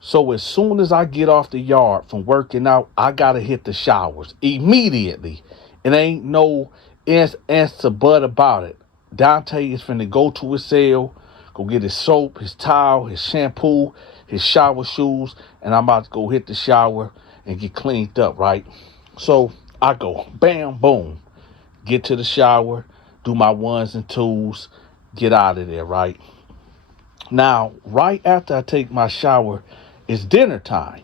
So as soon as I get off the yard from working out, I gotta hit the showers immediately. It ain't no answer but about it. Dante is finna go to his cell, go get his soap, his towel, his shampoo, his shower shoes, and I'm about to go hit the shower and get cleaned up, right? So I go bam, boom, get to the shower, do my ones and twos, get out of there, right? Now, right after I take my shower, it's dinner time.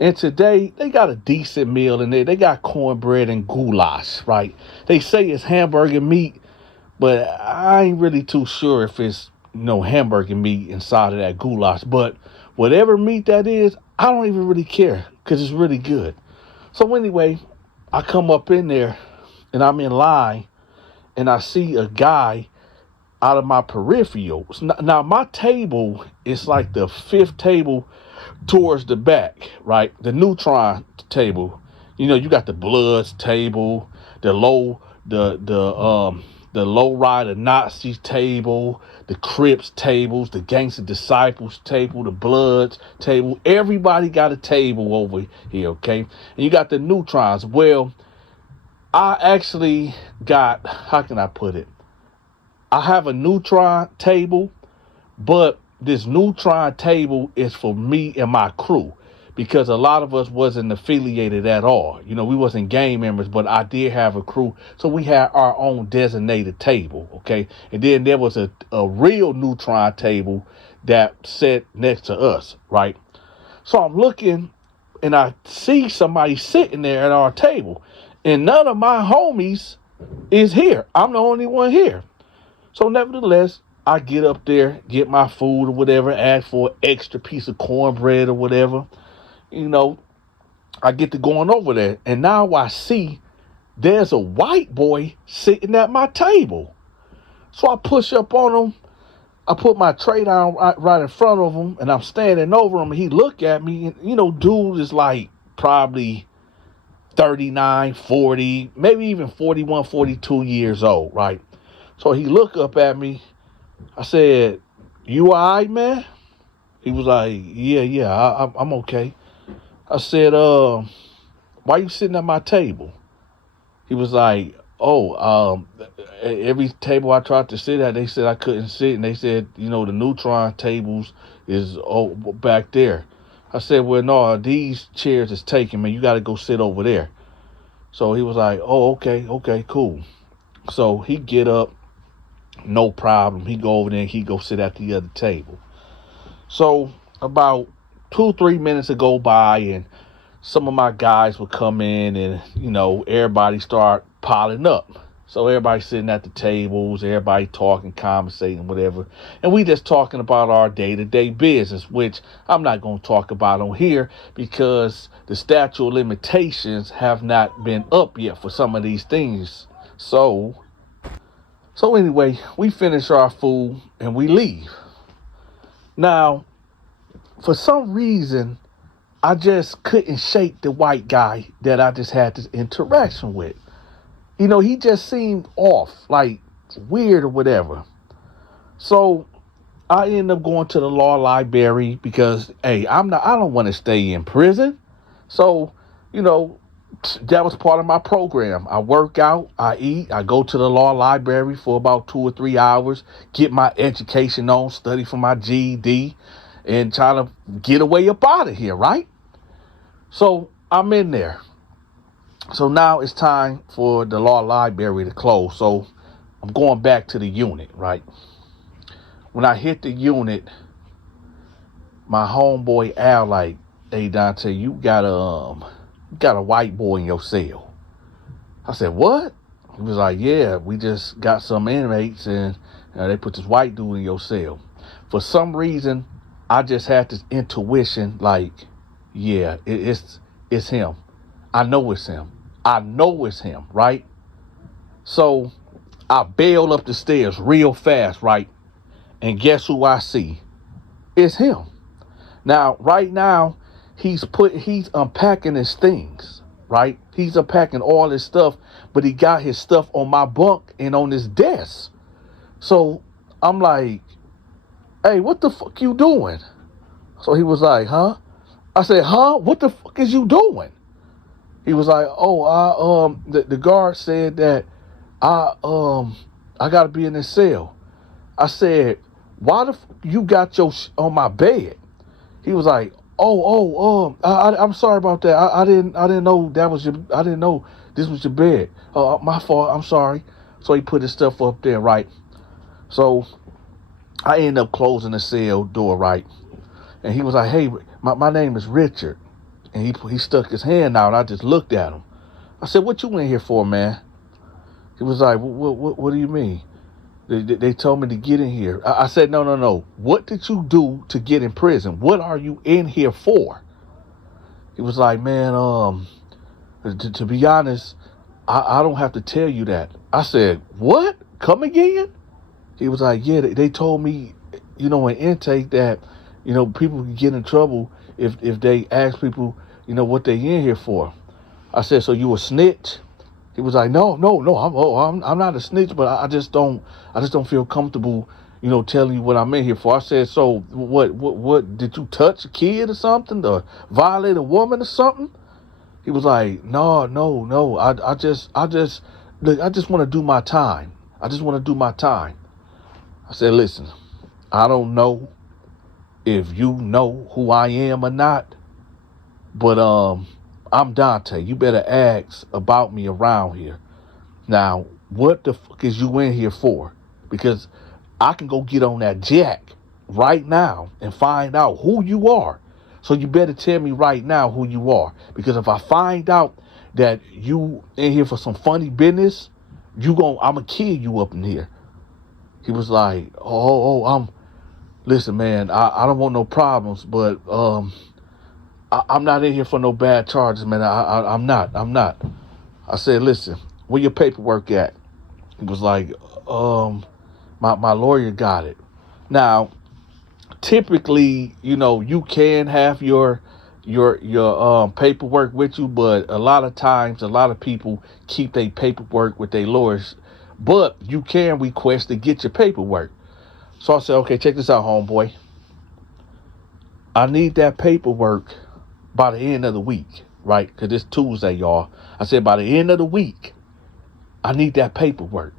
And today they got a decent meal in there. They got cornbread and goulash, right? They say it's hamburger meat, but I ain't really too sure if it's hamburger meat inside of that goulash. But whatever meat that is, I don't even really care because it's really good. So anyway, I come up in there and I'm in line and I see a guy out of my peripherals. Now my table is like the fifth table towards the back, right? The neutron table. You got the Bloods table, the low rider Nazi table, the Crips tables, the Gangster Disciples table, the Bloods table. Everybody got a table over here, okay? And you got the neutrons. Well, I actually got, how can I put it? I have a neutron table, but this neutron table is for me and my crew because a lot of us wasn't affiliated at all. We wasn't gang members, but I did have a crew. So we had our own designated table, okay? And then there was a real neutron table that sat next to us, right? So I'm looking and I see somebody sitting there at our table and none of my homies is here. I'm the only one here. So nevertheless, I get up there, get my food or whatever, ask for an extra piece of cornbread or whatever. I get to going over there. And now I see there's a white boy sitting at my table. So I push up on him. I put my tray down right in front of him and I'm standing over him. And he look at me and, dude is like probably 39, 40, maybe even 41, 42 years old, right? So he looked up at me. I said, "You all right, man?" He was like, "Yeah, I'm okay." I said, "Why you sitting at my table?" He was like, "Oh, every table I tried to sit at, they said I couldn't sit, and they said, the neutron tables is back there." I said, "Well, no, these chairs is taken, man. You got to go sit over there." So he was like, "Oh, okay, cool." So he get up. No problem. He go over there and he go sit at the other table. So about 2-3 minutes would go by and some of my guys would come in and, everybody start piling up. So everybody sitting at the tables, everybody talking, conversating, whatever. And we just talking about our day-to-day business, which I'm not going to talk about on here because the statute of limitations have not been up yet for some of these things. So anyway, we finish our food and we leave. Now, for some reason, I just couldn't shake the white guy that I just had this interaction with. He just seemed off, like weird or whatever. So I ended up going to the law library because, hey, I don't want to stay in prison. So, that was part of my program. I work out, I eat, I go to the law library for about 2 or 3 hours, get my education on, study for my GED, and try to get away up out of here, right? So I'm in there. So now it's time for the law library to close. So I'm going back to the unit, right? When I hit the unit, my homeboy Al like, "Hey Dante, you got a white boy in your cell." I said, "What?" He was like, "Yeah, we just got some inmates and they put this white dude in your cell." For some reason, I just had this intuition like, yeah, it's him. I know it's him, right? So I bailed up the stairs real fast, right? And guess who I see? It's him. Now, right now, he's unpacking his things, right? He's unpacking all his stuff, but he got his stuff on my bunk and on his desk. So I'm like, "Hey, what the fuck you doing?" So he was like, "Huh?" I said, huh? What the fuck is you doing? He was like, oh, the guard said that I gotta be in this cell. I said, why the fuck you got your on my bed? He was like, I'm sorry about that. I didn't know that was your, I didn't know this was your bed. My fault. I'm sorry. So he put his stuff up there, right? So I ended up closing the cell door, right? And he was like, hey, my name is Richard. And he stuck his hand out, and I just looked at him. I said, what you in here for, man? He was like, what do you mean? They told me to get in here. I said, no. What did you do to get in prison? What are you in here for? He was like, man, to be honest, I don't have to tell you that. I said, what? Come again? He was like, yeah, they told me, in intake that, people can get in trouble if they ask people, what they in here for. I said, so you a snitch? He was like, no, I'm not a snitch, but I just don't feel comfortable, telling you what I'm in here for. I said, so what did you touch a kid or something, or violate a woman or something? He was like, no, I just want to do my time. I just want to do my time. I said, listen, I don't know if you know who I am or not, but I'm Donta. You better ask about me around here. Now, what the fuck is you in here for? Because I can go get on that jack right now and find out who you are. So you better tell me right now who you are. Because if I find out that you in here for some funny business, I'm gonna kill you up in here. He was like, listen, man, I don't want no problems, but I'm not in here for no bad charges, man. I'm not. I said, listen, where your paperwork at? He was like, my lawyer got it. Now, typically, you can have your paperwork with you, but a lot of times, a lot of people keep their paperwork with their lawyers. But you can request to get your paperwork. So I said, okay, check this out, homeboy. I need that paperwork by the end of the week, right? Because it's Tuesday, y'all. I said, by the end of the week, I need that paperwork.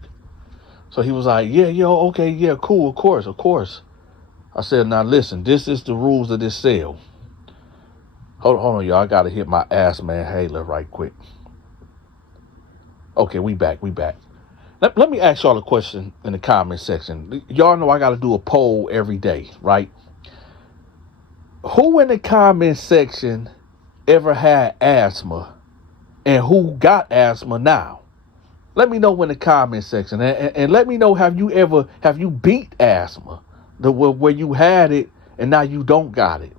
So he was like, yeah, okay, yeah, cool, of course. I said, now listen, this is the rules of this cell. Hold on, y'all. I got to hit my ass man Hailer right quick. Okay, we back. Let me ask y'all a question in the comment section. Y'all know I got to do a poll every day, right? Who in the comment section ever had asthma and who got asthma now? Let me know in the comment section, and let me know, have you beat asthma, where you had it and now you don't got it?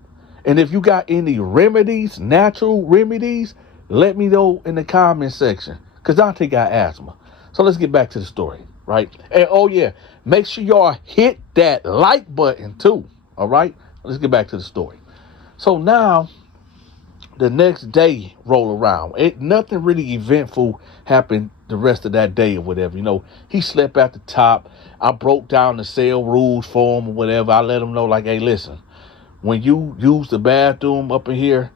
And if you got any remedies, natural remedies, let me know in the comment section, because Dante got asthma. So let's get back to the story, right? And oh yeah, make sure y'all hit that like button too, all right? Let's get back to the story. So now, the next day roll around. Nothing really eventful happened the rest of that day or whatever. He slept at the top. I broke down the cell rules for him or whatever. I let him know, like, hey, listen, when you use the bathroom up in here,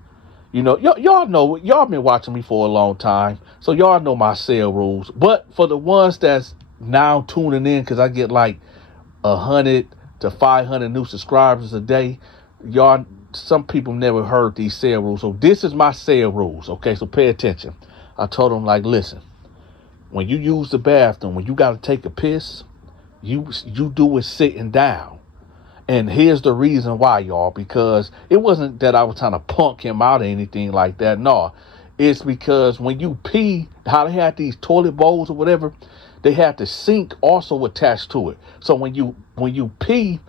y'all know, y'all been watching me for a long time, so y'all know my cell rules. But for the ones that's now tuning in, because I get like 100 to 500 new subscribers a day, y'all, some people never heard these cell rules. So this is my cell rules, okay? So pay attention. I told them, like, listen, when you use the bathroom, when you got to take a piss, you do it sitting down. And here's the reason why, y'all, because it wasn't that I was trying to punk him out or anything like that. No, it's because when you pee, how they had these toilet bowls or whatever, they had the sink also attached to it. So when you pee,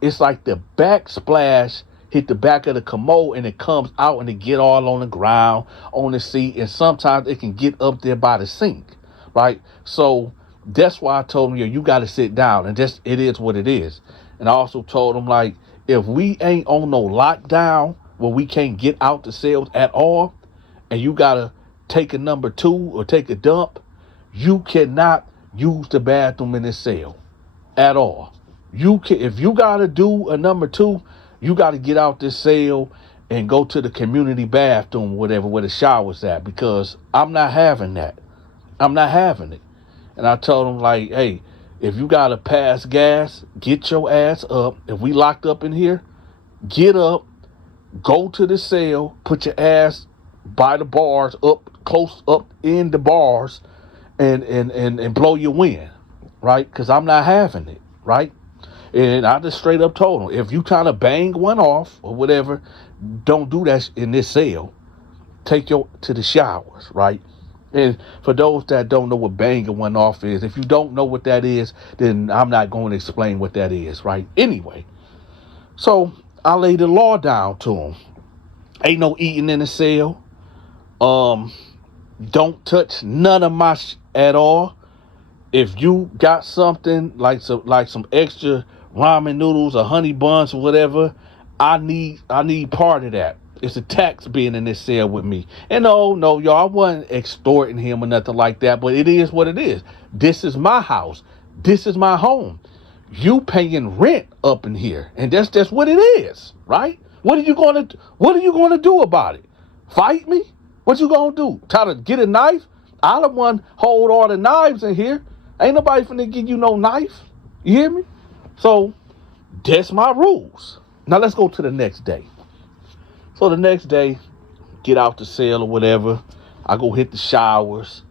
it's like the backsplash hit the back of the commode and it comes out and it get all on the ground, on the seat, and sometimes it can get up there by the sink, right? So that's why I told him, you got to sit down, and just it is what it is. And I also told him, like, if we ain't on no lockdown where we can't get out the cells at all, and you got to take a number 2 or take a dump, you cannot use the bathroom in this cell at all. If you got to do a number 2, you got to get out this cell and go to the community bathroom, whatever, where the shower's at, because I'm not having that. I'm not having it. And I told him, like, hey, if you got to pass gas, get your ass up. If we locked up in here, get up, go to the cell, put your ass by the bars, up close up in the bars, and blow your wind, right? Because I'm not having it, right? And I just straight up told him, if you trying to bang one off or whatever, don't do that in this cell. Take your to the showers, right? And for those that don't know what banging one off is, if you don't know what that is, then I'm not going to explain what that is, right? Anyway, so I laid the law down to him. Ain't no eating in the cell. Don't touch none of my at all. If you got something like some extra ramen noodles or honey buns or whatever, I need part of that. It's a tax being in this cell with me. And no, y'all, I wasn't extorting him or nothing like that, but it is what it is. This is my house. This is my home. You paying rent up in here, and that's just what it is, right? What are you gonna do about it? Fight me? What you gonna do? Try to get a knife? I the one hold all the knives in here. Ain't nobody finna give you no knife. You hear me? So that's my rules. Now let's go to the next day. So the next day, get out the cell or whatever. I go hit the showers,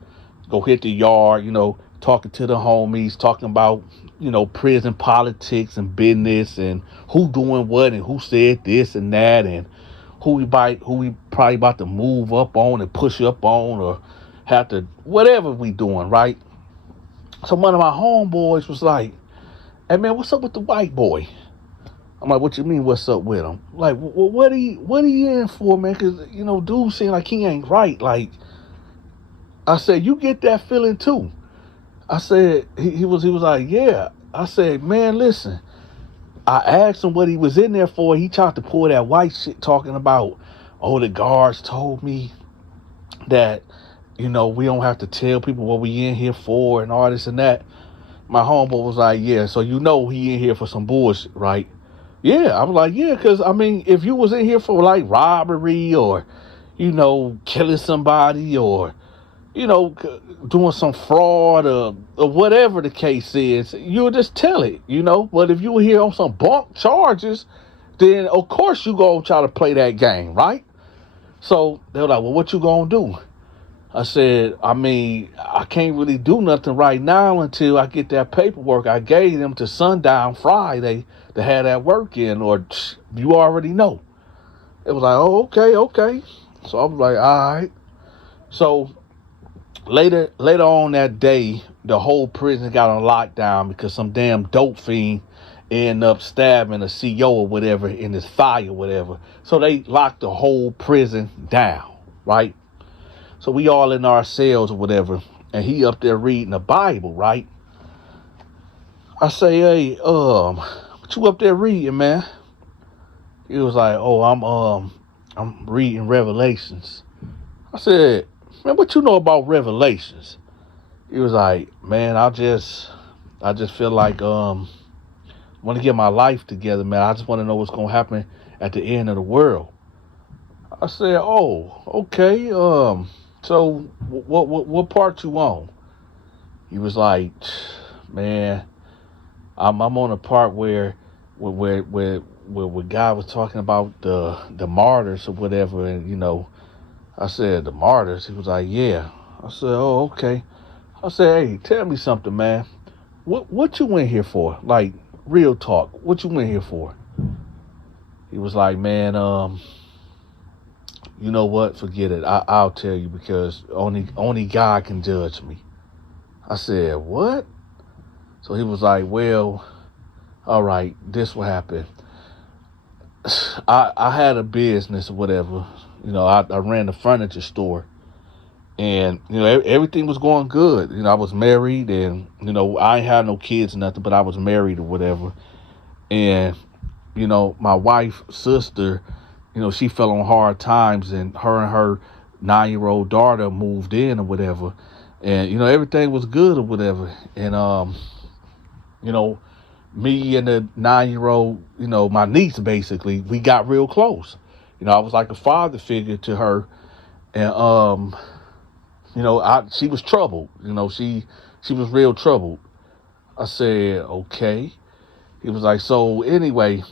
go hit the yard, talking to the homies, talking about, prison politics and business and who doing what and who said this and that and who we probably about to move up on and push up on or have to, whatever we doing, right? So one of my homeboys was like, hey man, what's up with the white boy? I'm like, what you mean, what's up with him? Like, well, what are you in for, man? Because, dude seem like he ain't right. Like, I said, you get that feeling too. I said, he was like, yeah. I said, man, listen. I asked him what he was in there for. He tried to pull that white shit talking about, oh, the guards told me that, we don't have to tell people what we in here for and all this and that. My homeboy was like, yeah, so he in here for some bullshit, right? Yeah, I was like, yeah, because, if you was in here for, like, robbery or, killing somebody or, doing some fraud or whatever the case is, you would just tell it, But if you were here on some bunk charges, then, of course, you going to try to play that game, right? So they were like, well, what you going to do? I said, I can't really do nothing right now until I get that paperwork I gave them to sundown Friday to have that work in, or you already know. It was like, oh, okay. So I was like, all right. So later on that day, the whole prison got on lockdown because some damn dope fiend ended up stabbing a CO or whatever in his thigh or whatever. So they locked the whole prison down, right? So we all in our cells or whatever, and he up there reading the Bible, right? I say, hey, what you up there reading, man? He was like, oh, I'm reading Revelations. I said, man, what you know about Revelations? He was like, man, I just feel like want to get my life together, man. I just want to know what's gonna happen at the end of the world. I said, oh, okay. So what part you on? He was like, man, I'm on a part where God was talking about the martyrs or whatever, and I said, the martyrs? He was like, yeah. I said, oh, okay. I said, hey, tell me something, man. What you in here for? Like, real talk. What you in here for? He was like, man, you know what? Forget it. I'll tell you because only God can judge me. I said, what? So he was like, well, all right, this will happen. I had a business or whatever. I ran a furniture store. And, everything was going good. I was married and, I ain't had no kids or nothing, but I was married or whatever. And, my wife's sister, she fell on hard times and her 9-year-old daughter moved in or whatever. And, everything was good or whatever. And, me and the 9-year-old, my niece basically, we got real close. I was like a father figure to her, and she was troubled. She was real troubled. I said, okay. He was like, so anyway,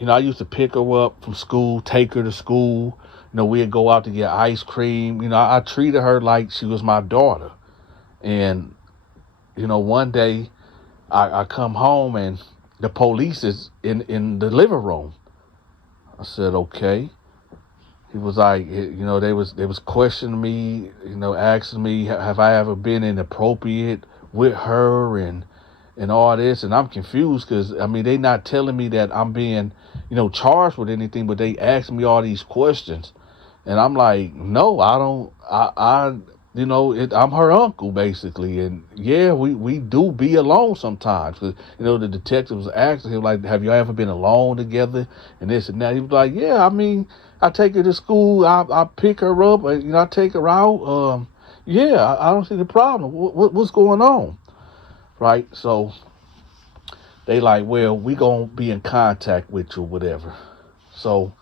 I used to pick her up from school, take her to school. We'd go out to get ice cream. I treated her like she was my daughter. And, one day I come home and the police is in the living room. I said, okay. He was like, they was questioning me, asking me, have I ever been inappropriate with her and all this, and I'm confused because they not telling me that I'm being, charged with anything, but they ask me all these questions, and I'm like, no, I don't, I'm her uncle basically, and yeah, we do be alone sometimes, because the detective was asking him like, have you ever been alone together, and this and that. He was like, yeah, I take her to school, I pick her up, I take her out, yeah, I don't see the problem. What's going on? Right? So they like, well, we gonna be in contact with you, whatever. So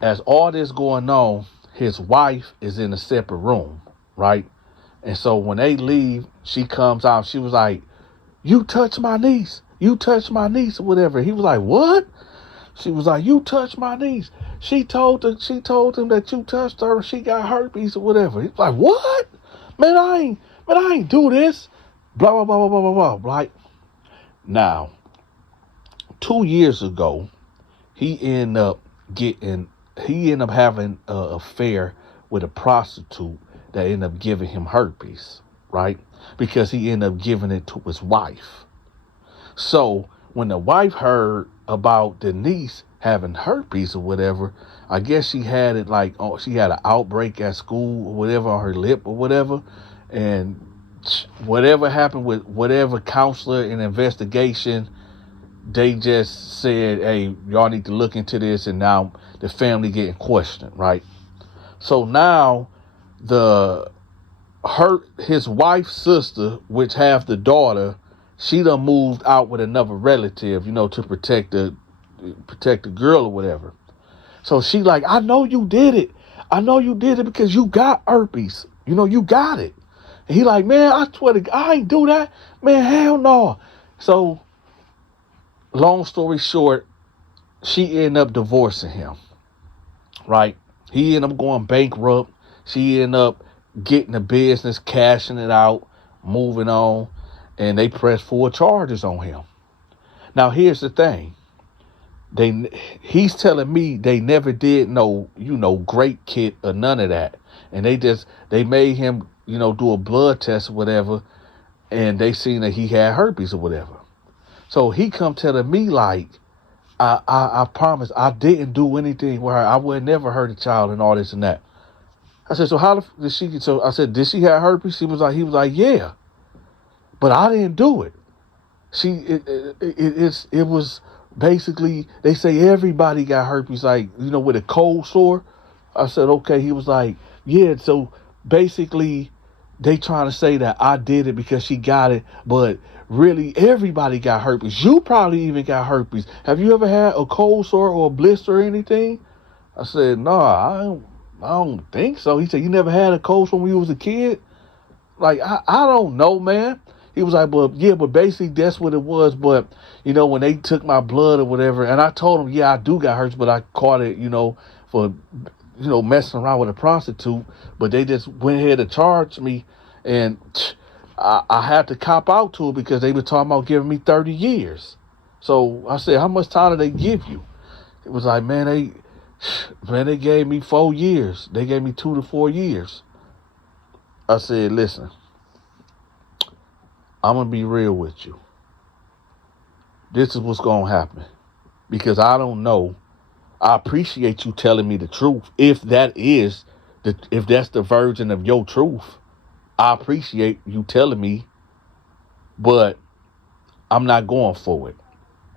as all this going on, his wife is in a separate room, right? And so when they leave, she comes out. She was like, you touched my niece. You touched my niece or whatever. He was like, what? She was like, you touched my niece. She told him that you touched her. She got herpes or whatever. He's like, what? Man, I ain't do this. Blah, blah, blah, blah, blah, blah, blah. Right? Now, 2 years ago, he ended up having an affair with a prostitute that ended up giving him herpes, right? Because he ended up giving it to his wife. So when the wife heard about the niece having herpes or whatever, I guess she had it like, she had an outbreak at school or whatever on her lip or whatever. And whatever happened with whatever counselor and investigation, they just said, hey, y'all need to look into this. And now the family getting questioned, right? So now his wife's sister, which have the daughter, she done moved out with another relative, to protect the girl or whatever. So she like, I know you did it. I know you did it because you got herpes. You got it. And he like, man, I swear to God, I ain't do that. Man, hell no. So long story short, she ended up divorcing him, right? He ended up going bankrupt. She ended up getting the business, cashing it out, moving on, and they pressed 4 charges on him. Now, here's the thing. He's telling me they never did no, grape kit or none of that. And they made him, do a blood test or whatever, and they seen that he had herpes or whatever. So he come telling me like, I promise I didn't do anything with her. I would never hurt a child and all this and that. I said, so how did she? So I said, did she have herpes? He was like, yeah, but I didn't do it. It was basically, they say everybody got herpes, like, with a cold sore. I said, okay. He was like, yeah. So basically, they trying to say that I did it because she got it, but really everybody got herpes. You probably even got herpes. Have you ever had a cold sore or a blister or anything? I said, no, I don't think so. He said, you never had a cold sore when you was a kid? Like, I don't know, man. He was like, but basically that's what it was. But, when they took my blood or whatever, and I told him, yeah, I do got herpes, but I caught it, for, messing around with a prostitute. But they just went ahead and charged me, and I had to cop out to it because they were talking about giving me 30 years. So I said, how much time did they give you? It was like, man, they gave me 4 years. They gave me 2 to 4 years. I said, listen, I'm going to be real with you. This is what's going to happen. Because I don't know. I appreciate you telling me the truth. If that's the version of your truth, I appreciate you telling me, but I'm not going for it.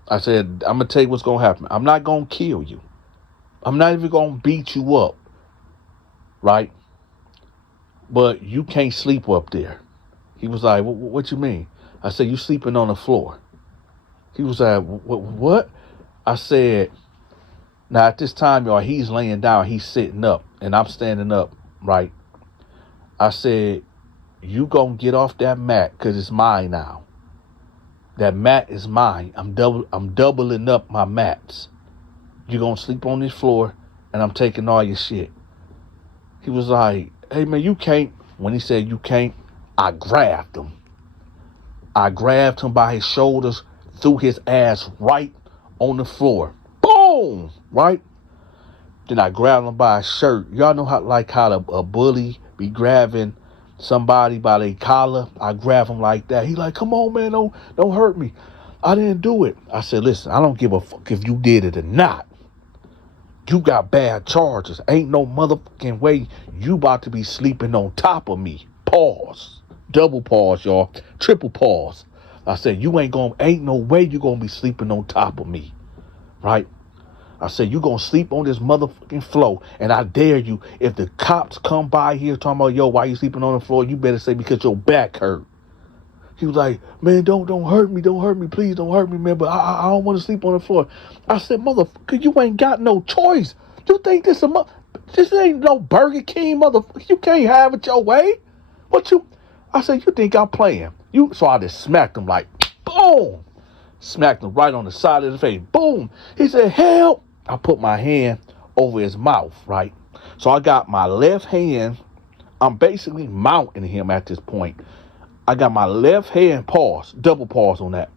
I said, I'm going to tell you what's going to happen. I'm not going to kill you. I'm not even going to beat you up. Right? But you can't sleep up there. He was like, what you mean? I said, you sleeping on the floor. He was like, what? I said, Now at this time, y'all, he's laying down, he's sitting up, and I'm standing up, right? I said, you gonna get off that mat because it's mine now. That mat is mine. I'm doubling up my mats. You gonna sleep on this floor and I'm taking all your shit. He was like, hey man, you can't. When he said you can't, I grabbed him. I grabbed him by his shoulders, threw his ass right on the floor. Boom! Right? Then I grabbed him by his shirt. Y'all know how a bully be grabbing somebody by their collar? I grab him like that. He like, come on, man, don't hurt me. I didn't do it. I said, listen, I don't give a fuck if you did it or not. You got bad charges. Ain't no motherfucking way you about to be sleeping on top of me. Pause. Double pause, y'all. Triple pause. I said, ain't no way you gonna be sleeping on top of me. Right? I said, you gonna sleep on this motherfucking floor, and I dare you, if the cops come by here talking about, yo, why you sleeping on the floor, you better say because your back hurt. He was like, man, don't hurt me, please don't hurt me, man, but I don't want to sleep on the floor. I said, motherfucker, you ain't got no choice. You think this ain't no Burger King, motherfucker? You can't have it your way. I said, you think I'm playing? So I just smacked him like, boom. Smacked him right on the side of the face. Boom. He said, help. I put my hand over his mouth, right? So I got my left hand. I'm basically mounting him at this point. I got my left hand, pause, double pause on that.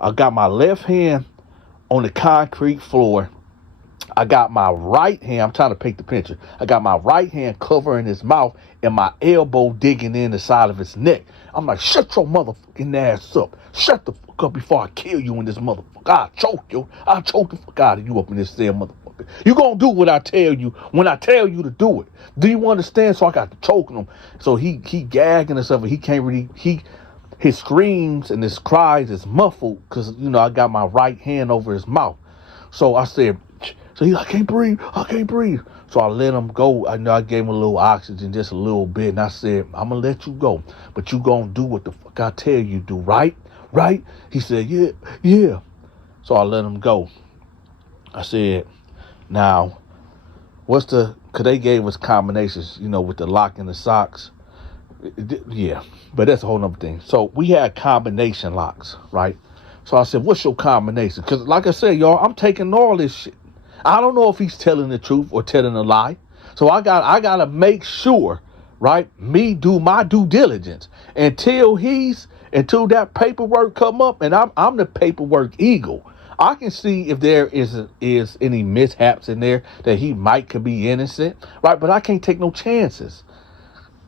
I got my left hand on the concrete floor. I got my right hand, I'm trying to paint the picture. I got my right hand covering his mouth and my elbow digging in the side of his neck. I'm like, shut your motherfucking ass up. Shut the fuck up before I kill you in this motherfucker. I'll choke you. I'll choke the fuck out of you up in this cell, motherfucker. You gonna do what I tell you when I tell you to do it. Do you understand? So I got to choking him. So he gagging and stuff, and he can't really, his screams and his cries is muffled because, I got my right hand over his mouth. So I said, so he's like, I can't breathe. So I let him go. I gave him a little oxygen, just a little bit. And I said, I'm going to let you go, but you going to do what the fuck I tell you to do, right? Right? He said, yeah. So I let him go. I said, now, because they gave us combinations, with the lock and the socks. Yeah, but that's a whole nother thing. So we had combination locks, right? So I said, what's your combination? Because like I said, y'all, I'm taking all this shit. I don't know if he's telling the truth or telling a lie. So I gotta make sure, right? Me do my due diligence until that paperwork come up, and I'm the paperwork eagle. I can see if there is any mishaps in there that could be innocent, right? But I can't take no chances.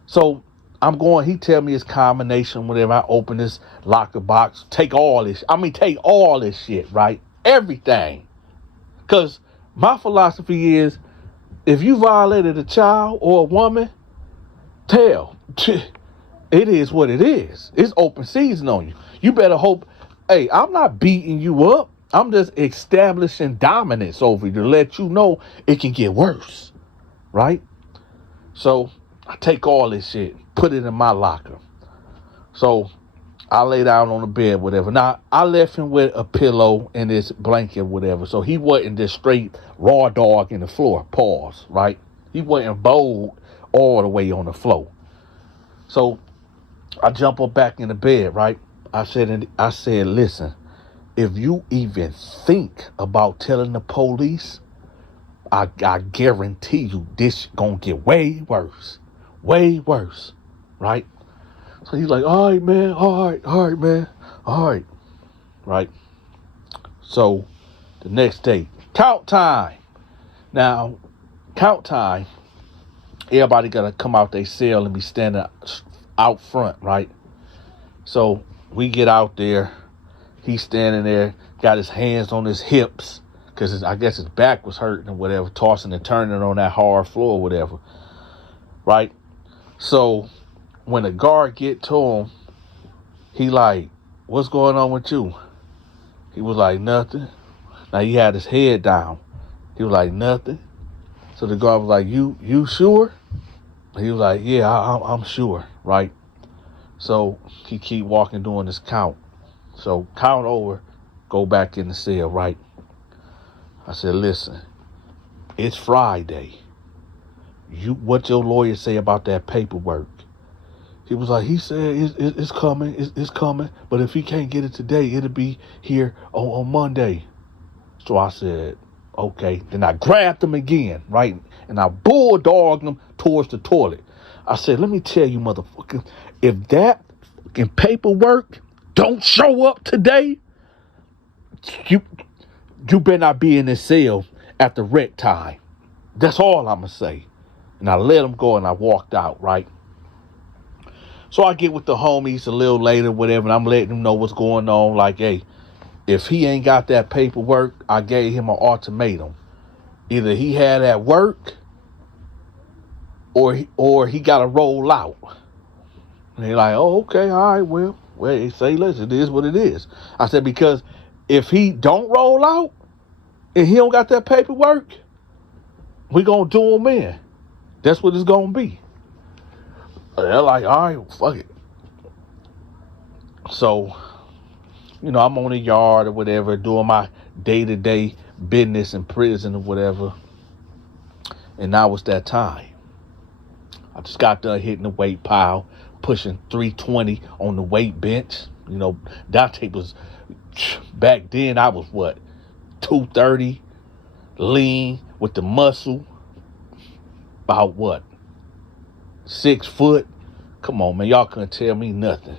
So he tell me his combination, whatever. I open this locker box, take all this shit, right? Everything. Because my philosophy is, if you violated a child or a woman, tell. It is what it is. It's open season on you. You better hope, hey, I'm not beating you up. I'm just establishing dominance over you to let you know it can get worse, right? So I take all this shit, put it in my locker. So I lay down on the bed, whatever. Now, I left him with a pillow and this blanket, whatever. So he wasn't just straight raw dog in the floor. Pause, right? He wasn't bowed all the way on the floor. So I jump up back in the bed, right? I said, listen, if you even think about telling the police, I guarantee you this gonna get way worse, right? So he's like, all right, man, all right, man, all right, right? So the next day, count time. Now, count time, everybody got to come out their cell and be standing out front, right? So we get out there. He's standing there, got his hands on his hips, because I guess his back was hurting or whatever, tossing and turning on that hard floor or whatever, right? So when the guard get to him, he like, what's going on with you? He was like, nothing. Now he had his head down. He was like, nothing. So the guard was like, you sure? He was like, yeah, I'm sure, right? So he keep walking, doing his count. So count over, go back in the cell, right? I said, listen, It's Friday. What your lawyer say about that paperwork? He was like, he said it's coming, it's coming. But if he can't get it today, it'll be here on Monday. So I said, okay. Then I grabbed him again, right? And I bulldogged him towards the toilet. I said, let me tell you, motherfucker, if that fucking paperwork don't show up today, you better not be in this cell at the rec time. That's all I'm going to say. And I let him go and I walked out, right? So I get with the homies a little later, whatever, and I'm letting them know what's going on. Like, hey, if he ain't got that paperwork, I gave him an ultimatum. Either he had at work or he got to roll out. And they're like, oh, okay, all right, well, they say, listen, it is what it is. I said, because if he don't roll out and he don't got that paperwork, we going to do him in. That's what it's going to be. They're like, all right, fuck it. So, I'm on the yard or whatever, doing my day-to-day business in prison or whatever. And now it's that time. I just got done hitting the weight pile, pushing 320 on the weight bench. Donta was, back then I was 230, lean with the muscle, about 6 foot. Come on, man, y'all couldn't tell me nothing.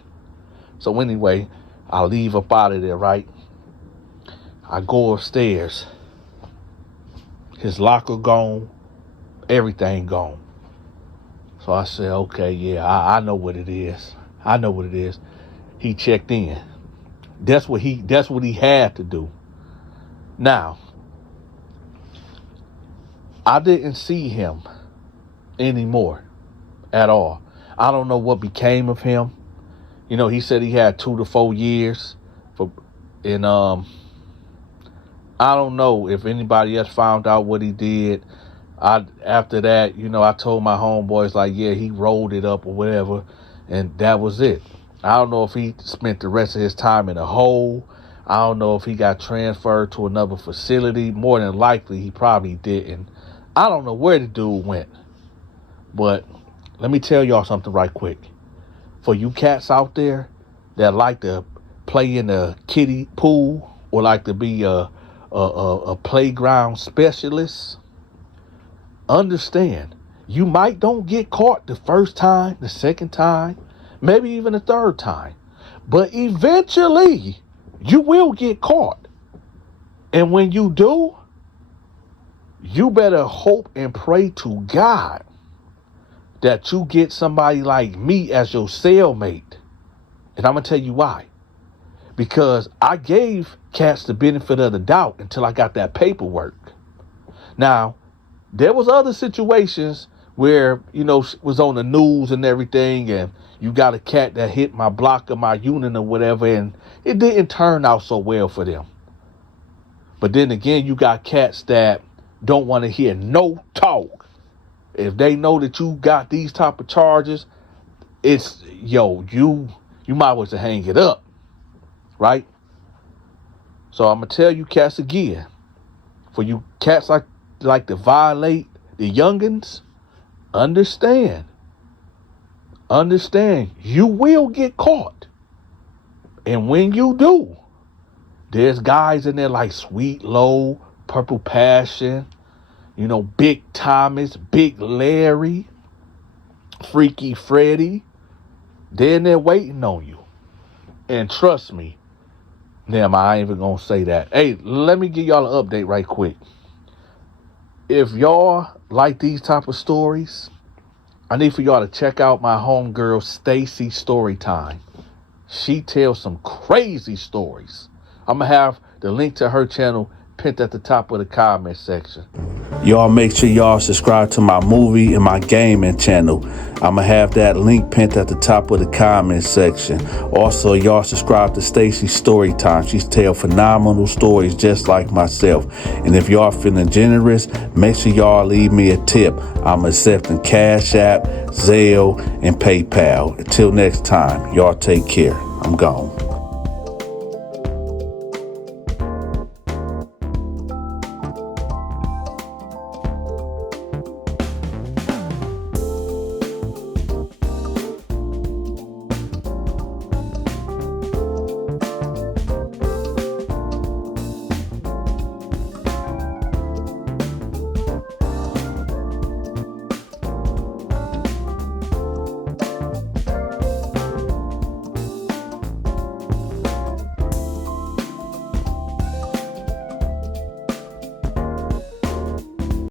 So anyway, I leave up out of there, right? I go upstairs. His locker gone, everything gone. So I said, okay, yeah, I know what it is. I know what it is. He checked in. That's what he had to do. Now, I didn't see him anymore at all. I don't know what became of him. He said he had 2 to 4 years and I don't know if anybody else found out what he did. After that, I told my homeboys, like, yeah, he rolled it up or whatever, and that was it. I don't know if he spent the rest of his time in a hole. I don't know if he got transferred to another facility. More than likely, he probably didn't. I don't know where the dude went. But let me tell y'all something right quick. For you cats out there that like to play in a kiddie pool or like to be a playground specialist, understand, you might don't get caught the first time, the second time, maybe even the third time. But eventually, you will get caught. And when you do, you better hope and pray to God that you get somebody like me as your cellmate. And I'm going to tell you why. Because I gave cats the benefit of the doubt until I got that paperwork. Now, there was other situations where, was on the news and everything, and you got a cat that hit my block of my unit or whatever, and it didn't turn out so well for them. But then again, you got cats that don't want to hear no talk. If they know that you got these type of charges, it's, you might as well hang it up, right? So I'm going to tell you cats again, for you cats like to violate the youngins, understand, you will get caught. And when you do, there's guys in there like Sweet Low, Purple Passion, Big Thomas, Big Larry, Freaky Freddy. They're in there waiting on you. And trust me, I ain't even gonna say that. Hey, let me give y'all an update right quick. If y'all like these type of stories, I need for y'all to check out my homegirl Stacy Storytime. She tells some crazy stories. I'm gonna have the link to her channel pinned at the top of the comment section. Y'all make sure y'all subscribe to my movie and my gaming channel. I'm going to have that link pinned at the top of the comment section. Also, y'all subscribe to Stacy Storytime. She's tell phenomenal stories just like myself. And if y'all feeling generous, make sure y'all leave me a tip. I'm accepting Cash App, Zelle, and PayPal. Until next time, y'all take care. I'm gone.